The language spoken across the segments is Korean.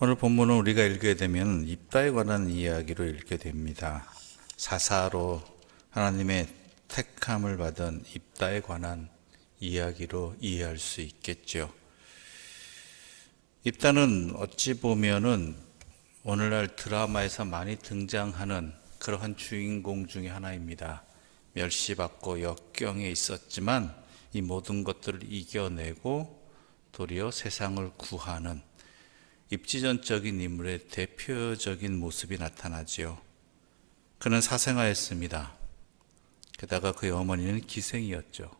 오늘 본문은 우리가 읽게 되면 입다에 관한 이야기로 읽게 됩니다. 사사로 하나님의 택함을 받은 입다에 관한 이야기로 이해할 수 있겠죠. 입다는 어찌 보면은 오늘날 드라마에서 많이 등장하는 그러한 주인공 중에 하나입니다. 멸시받고 역경에 있었지만 이 모든 것들을 이겨내고 도리어 세상을 구하는 입지전적인 인물의 대표적인 모습이 나타나지요. 그는 사생아였습니다. 게다가 그의 어머니는 기생이었죠.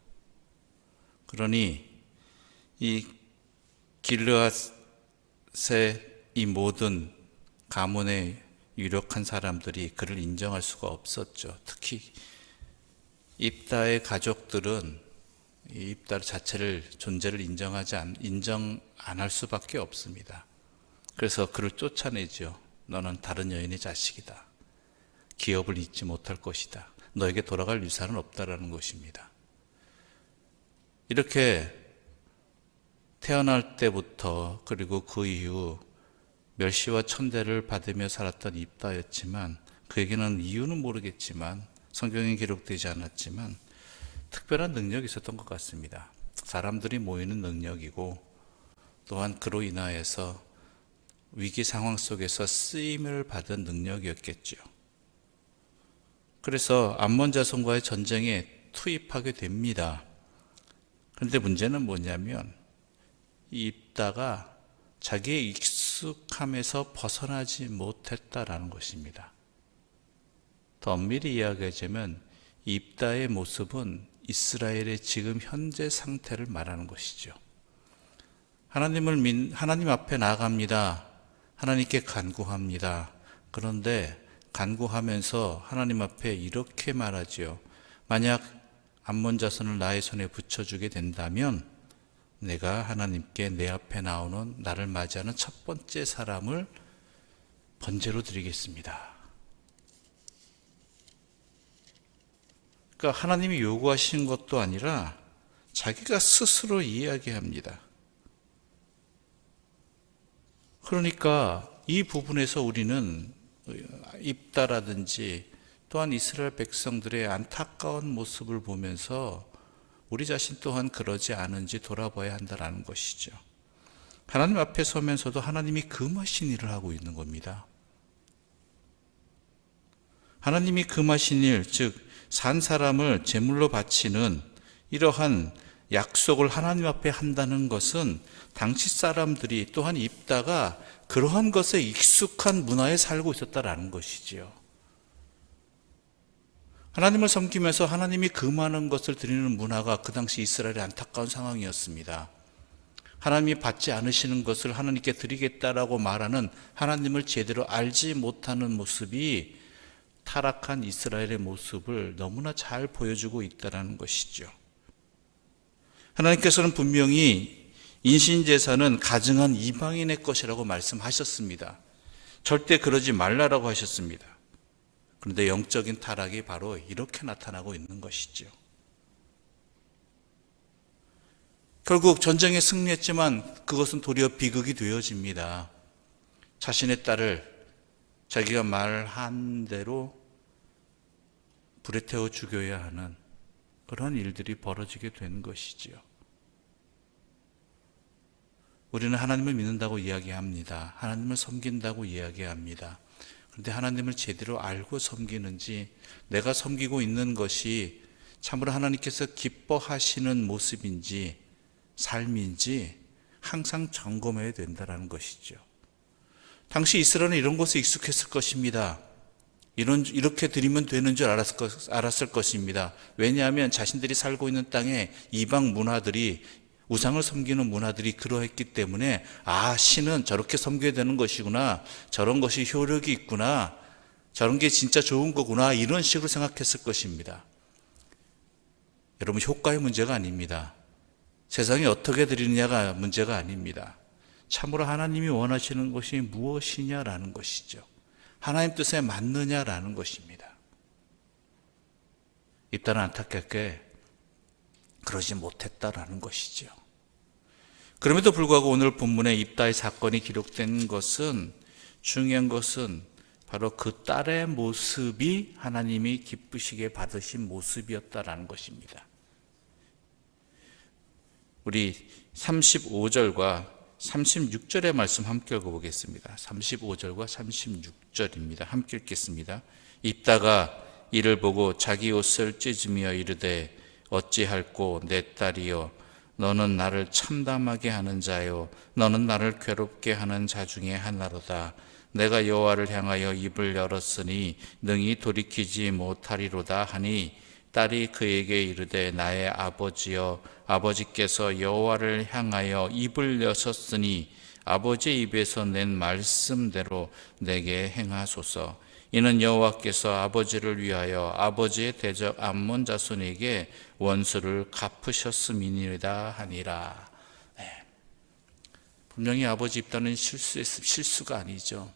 그러니 이 길르앗의 이 모든 가문의 유력한 사람들이 그를 인정할 수가 없었죠. 특히 입다의 가족들은 이 입다 자체를 존재를 인정 안 할 수밖에 없습니다. 그래서 그를 쫓아내죠. 너는 다른 여인의 자식이다. 기업을 잊지 못할 것이다. 너에게 돌아갈 유산은 없다라는 것입니다. 이렇게 태어날 때부터 그리고 그 이후 멸시와 천대를 받으며 살았던 입다였지만 그에게는 이유는 모르겠지만 성경에 기록되지 않았지만 특별한 능력이 있었던 것 같습니다. 사람들이 모이는 능력이고 또한 그로 인하여서 위기 상황 속에서 쓰임을 받은 능력이었겠죠. 그래서 암몬 자손과의 전쟁에 투입하게 됩니다. 그런데 문제는 뭐냐면 이 입다가 자기의 익숙함에서 벗어나지 못했다라는 것입니다. 더 엄밀히 이야기하자면 입다의 모습은 이스라엘의 지금 현재 상태를 말하는 것이죠. 하나님 앞에 나아갑니다. 하나님께 간구합니다. 그런데 간구하면서 하나님 앞에 이렇게 말하지요. 만약 암몬 자손을 나의 손에 붙여주게 된다면 내가 하나님께 내 앞에 나오는 나를 맞이하는 첫 번째 사람을 번제로 드리겠습니다. 그러니까 하나님이 요구하신 것도 아니라 자기가 스스로 이야기합니다. 그러니까 이 부분에서 우리는 입다라든지 또한 이스라엘 백성들의 안타까운 모습을 보면서 우리 자신 또한 그러지 않은지 돌아봐야 한다는 것이죠. 하나님 앞에 서면서도 하나님이 금하신 일을 하고 있는 겁니다. 하나님이 금하신 일, 즉 산 사람을 제물로 바치는 이러한 약속을 하나님 앞에 한다는 것은 당시 사람들이 또한 입다가 그러한 것에 익숙한 문화에 살고 있었다라는 것이지요. 하나님을 섬기면서 하나님이 금하는 것을 드리는 문화가 그 당시 이스라엘의 안타까운 상황이었습니다. 하나님이 받지 않으시는 것을 하나님께 드리겠다라고 말하는 하나님을 제대로 알지 못하는 모습이 타락한 이스라엘의 모습을 너무나 잘 보여주고 있다는 것이죠. 하나님께서는 분명히 인신제사는 가증한 이방인의 것이라고 말씀하셨습니다. 절대 그러지 말라라고 하셨습니다. 그런데 영적인 타락이 바로 이렇게 나타나고 있는 것이죠. 결국 전쟁에 승리했지만 그것은 도리어 비극이 되어집니다. 자신의 딸을 자기가 말한 대로 불에 태워 죽여야 하는 그런 일들이 벌어지게 된 것이지요. 우리는 하나님을 믿는다고 이야기합니다. 하나님을 섬긴다고 이야기합니다. 그런데 하나님을 제대로 알고 섬기는지, 내가 섬기고 있는 것이 참으로 하나님께서 기뻐하시는 모습인지 삶인지 항상 점검해야 된다는 것이죠. 당시 이스라엘은 이런 것에 익숙했을 것입니다. 이렇게 드리면 되는 줄 알았을 것입니다. 왜냐하면 자신들이 살고 있는 땅에 이방 문화들이, 우상을 섬기는 문화들이 그러했기 때문에 신은 저렇게 섬겨야 되는 것이구나, 저런 것이 효력이 있구나, 저런 게 진짜 좋은 거구나, 이런 식으로 생각했을 것입니다. 여러분, 효과의 문제가 아닙니다. 세상에 어떻게 드리느냐가 문제가 아닙니다. 참으로 하나님이 원하시는 것이 무엇이냐라는 것이죠. 하나님 뜻에 맞느냐라는 것입니다. 입다는 안타깝게 그러지 못했다라는 것이죠. 그럼에도 불구하고 오늘 본문에 입다의 사건이 기록된 것은, 중요한 것은 바로 그 딸의 모습이 하나님이 기쁘시게 받으신 모습이었다라는 것입니다. 우리 35절과 36절의 말씀 함께 읽어보겠습니다. 35절과 36절입니다. 함께 읽겠습니다. 입다가 이를 보고 자기 옷을 찢으며 이르되 어찌할꼬 내 딸이여, 너는 나를 참담하게 하는 자요, 너는 나를 괴롭게 하는 자 중에 하나로다. 내가 여호와를 향하여 입을 열었으니 능히 돌이키지 못하리로다 하니, 딸이 그에게 이르되 나의 아버지여, 아버지께서 여호와를 향하여 입을 여셨으니 아버지의 입에서 낸 말씀대로 내게 행하소서. 이는 여호와께서 아버지를 위하여 아버지의 대적 암몬 자손에게 원수를 갚으셨음이니이다 하니라. 네. 분명히 아버지 입다는 실수가 아니죠.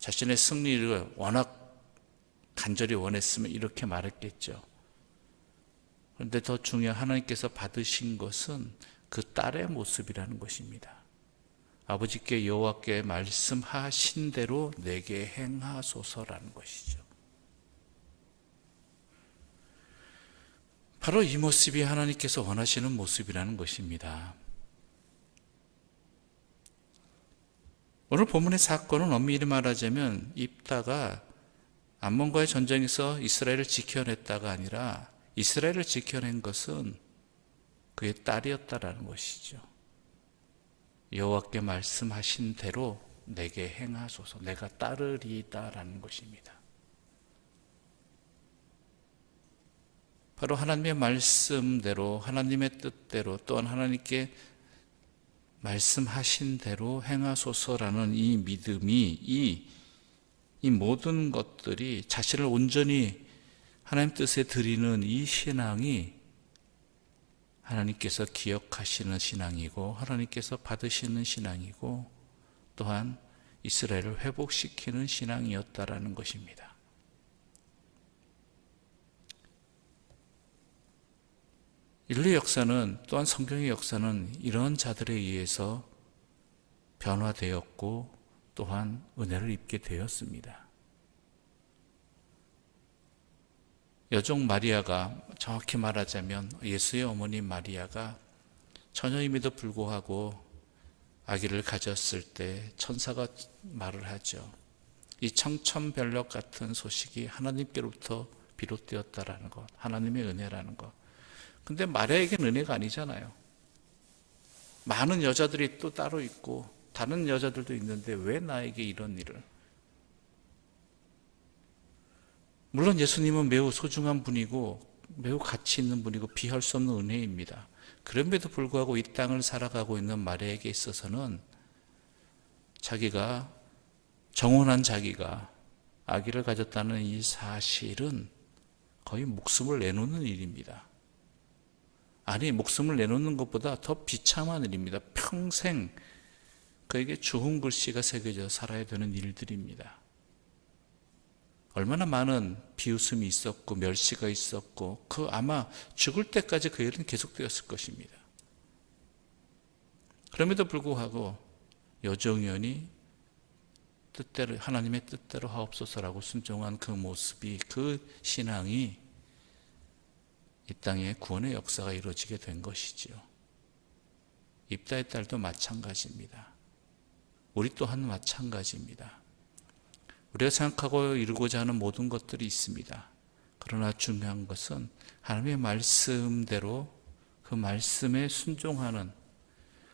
자신의 승리를 워낙 간절히 원했으면 이렇게 말했겠죠. 그런데 더 중요한, 하나님께서 받으신 것은 그 딸의 모습이라는 것입니다. 아버지께 여호와께 말씀하신 대로 내게 행하소서라는 것이죠. 바로 이 모습이 하나님께서 원하시는 모습이라는 것입니다. 오늘 본문의 사건은 엄밀히 말하자면 입다가 암몬과의 전쟁에서 이스라엘을 지켜냈다가 아니라, 이스라엘을 지켜낸 것은 그의 딸이었다라는 것이죠. 여호와께 말씀하신 대로 내게 행하소서, 내가 따르리이다라는 것입니다. 바로 하나님의 말씀대로, 하나님의 뜻대로, 또한 하나님께 말씀하신 대로 행하소서라는 이 믿음이, 이 모든 것들이 자신을 온전히 하나님 뜻에 드리는 이 신앙이 하나님께서 기억하시는 신앙이고, 하나님께서 받으시는 신앙이고, 또한 이스라엘을 회복시키는 신앙이었다라는 것입니다. 인류 역사는, 또한 성경의 역사는 이런 자들에 의해서 변화되었고 또한 은혜를 입게 되었습니다. 여종 마리아가, 정확히 말하자면 예수의 어머니 마리아가 처녀임에도 불구하고 아기를 가졌을 때 천사가 말을 하죠. 이 청천벽력 같은 소식이 하나님께로부터 비롯되었다라는 것, 하나님의 은혜라는 것. 근데 마리아에게는 은혜가 아니잖아요. 많은 여자들이 또 따로 있고 다른 여자들도 있는데 왜 나에게 이런 일을? 물론 예수님은 매우 소중한 분이고 매우 가치 있는 분이고 비할 수 없는 은혜입니다. 그럼에도 불구하고 이 땅을 살아가고 있는 마리아에게 있어서는 자기가, 정혼한 자기가 아기를 가졌다는 이 사실은 거의 목숨을 내놓는 일입니다. 아니, 목숨을 내놓는 것보다 더 비참한 일입니다. 평생 그에게 주홍 글씨가 새겨져 살아야 되는 일들입니다. 얼마나 많은 비웃음이 있었고 멸시가 있었고, 아마 죽을 때까지 그 일은 계속되었을 것입니다. 그럼에도 불구하고 여종연이 뜻대로, 하나님의 뜻대로 하옵소서라고 순종한 그 모습이, 그 신앙이 이 땅에 구원의 역사가 이루어지게 된 것이지요. 입다의 딸도 마찬가지입니다. 우리 또한 마찬가지입니다. 우리가 생각하고 이루고자 하는 모든 것들이 있습니다. 그러나 중요한 것은 하나님의 말씀대로, 그 말씀에 순종하는,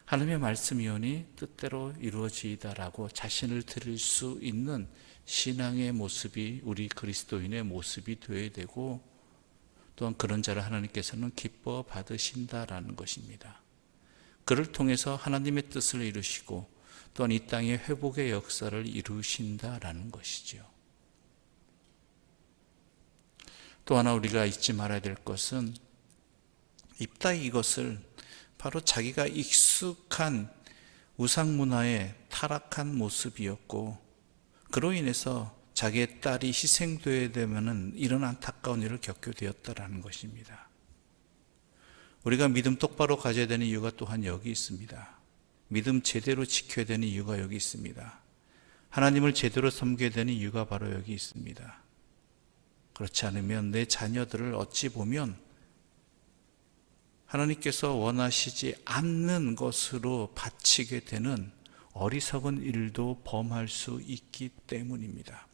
하나님의 말씀이오니 뜻대로 이루어지이다라고 자신을 드릴 수 있는 신앙의 모습이 우리 그리스도인의 모습이 되어야 되고, 또한 그런 자를 하나님께서는 기뻐 받으신다라는 것입니다. 그를 통해서 하나님의 뜻을 이루시고 또한 이 땅의 회복의 역사를 이루신다라는 것이죠. 또 하나 우리가 잊지 말아야 될 것은, 입다이 이것을 바로 자기가 익숙한 우상문화의 타락한 모습이었고, 그로 인해서 자기의 딸이 희생되어야 되면은 이런 안타까운 일을 겪게 되었다라는 것입니다. 우리가 믿음 똑바로 가져야 되는 이유가 또한 여기 있습니다. 믿음 제대로 지켜야 되는 이유가 여기 있습니다. 하나님을 제대로 섬겨야 되는 이유가 바로 여기 있습니다. 그렇지 않으면 내 자녀들을 어찌 보면 하나님께서 원하시지 않는 것으로 바치게 되는 어리석은 일도 범할 수 있기 때문입니다.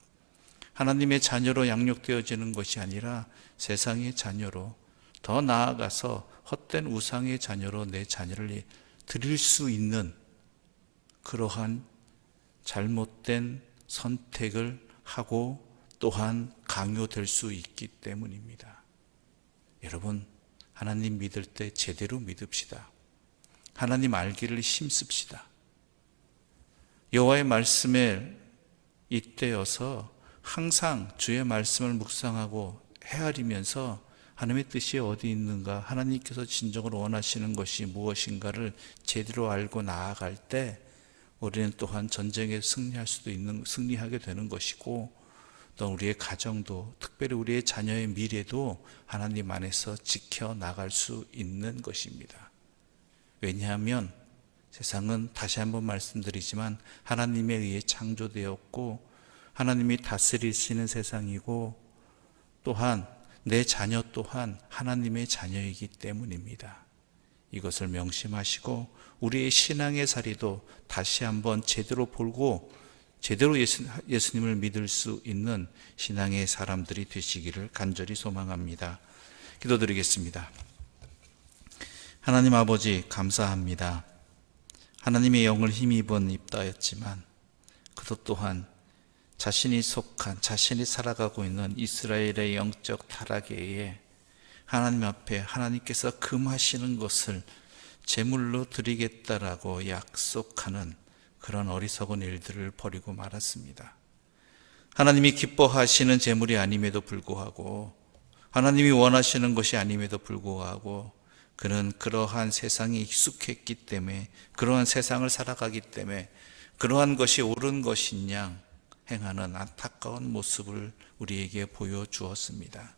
하나님의 자녀로 양육되어지는 것이 아니라 세상의 자녀로, 더 나아가서 헛된 우상의 자녀로 내 자녀를 드릴 수 있는 그러한 잘못된 선택을 하고 또한 강요될 수 있기 때문입니다. 여러분, 하나님 믿을 때 제대로 믿읍시다. 하나님 알기를 힘씁시다. 여호와의 말씀에 잇대어서 항상 주의 말씀을 묵상하고 헤아리면서 하나님의 뜻이 어디 있는가, 하나님께서 진정으로 원하시는 것이 무엇인가를 제대로 알고 나아갈 때 우리는 또한 전쟁에 승리하게 되는 것이고, 또 우리의 가정도, 특별히 우리의 자녀의 미래도 하나님 안에서 지켜나갈 수 있는 것입니다. 왜냐하면 세상은, 다시 한번 말씀드리지만, 하나님에 의해 창조되었고 하나님이 다스리시는 세상이고, 또한 내 자녀 또한 하나님의 자녀이기 때문입니다. 이것을 명심하시고 우리의 신앙의 자리도 다시 한번 제대로 보고 제대로 예수님을 믿을 수 있는 신앙의 사람들이 되시기를 간절히 소망합니다. 기도드리겠습니다. 하나님 아버지, 감사합니다. 하나님의 영을 힘입은 입다였지만 그도 또한 자신이 살아가고 있는 이스라엘의 영적 타락에 의해 하나님 앞에 하나님께서 금하시는 것을 제물로 드리겠다라고 약속하는 그런 어리석은 일들을 벌이고 말았습니다. 하나님이 기뻐하시는 제물이 아님에도 불구하고, 하나님이 원하시는 것이 아님에도 불구하고 그는 그러한 세상에 익숙했기 때문에, 그러한 세상을 살아가기 때문에 그러한 것이 옳은 것인 양 행하는 안타까운 모습을 우리에게 보여주었습니다.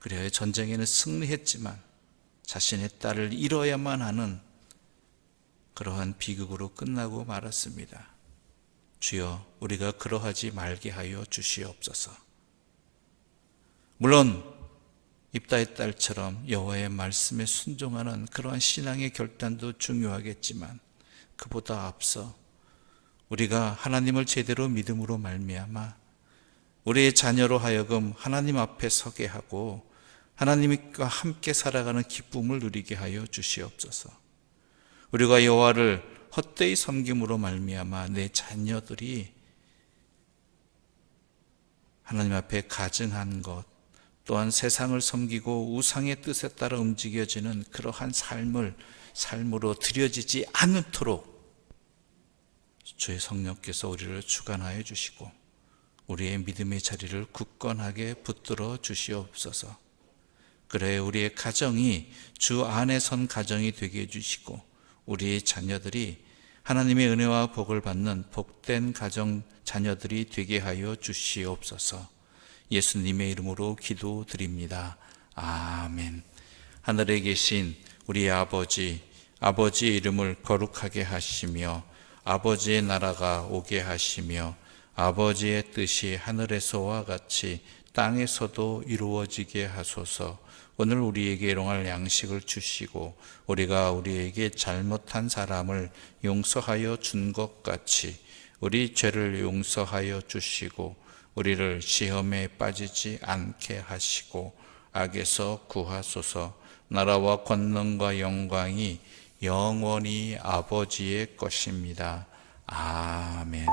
그래야 전쟁에는 승리했지만 자신의 딸을 잃어야만 하는 그러한 비극으로 끝나고 말았습니다. 주여, 우리가 그러하지 말게 하여 주시옵소서. 물론 입다의 딸처럼 여호와의 말씀에 순종하는 그러한 신앙의 결단도 중요하겠지만, 그보다 앞서 우리가 하나님을 제대로 믿음으로 말미암아 우리의 자녀로 하여금 하나님 앞에 서게 하고 하나님과 함께 살아가는 기쁨을 누리게 하여 주시옵소서. 우리가 여호와를 헛되이 섬김으로 말미암아 내 자녀들이 하나님 앞에 가증한 것, 또한 세상을 섬기고 우상의 뜻에 따라 움직여지는 그러한 삶으로 들여지지 않도록 주의 성령께서 우리를 주관하여 주시고 우리의 믿음의 자리를 굳건하게 붙들어 주시옵소서. 그래 우리의 가정이 주 안에 선 가정이 되게 해주시고 우리의 자녀들이 하나님의 은혜와 복을 받는 복된 가정 자녀들이 되게 하여 주시옵소서. 예수님의 이름으로 기도드립니다. 아멘. 하늘에 계신 우리 아버지의 이름을 거룩하게 하시며 아버지의 나라가 오게 하시며 아버지의 뜻이 하늘에서와 같이 땅에서도 이루어지게 하소서. 오늘 우리에게 일용할 양식을 주시고 우리가 우리에게 잘못한 사람을 용서하여 준 것 같이 우리 죄를 용서하여 주시고 우리를 시험에 빠지지 않게 하시고 악에서 구하소서. 나라와 권능과 영광이 영원히 아버지의 것입니다. 아멘.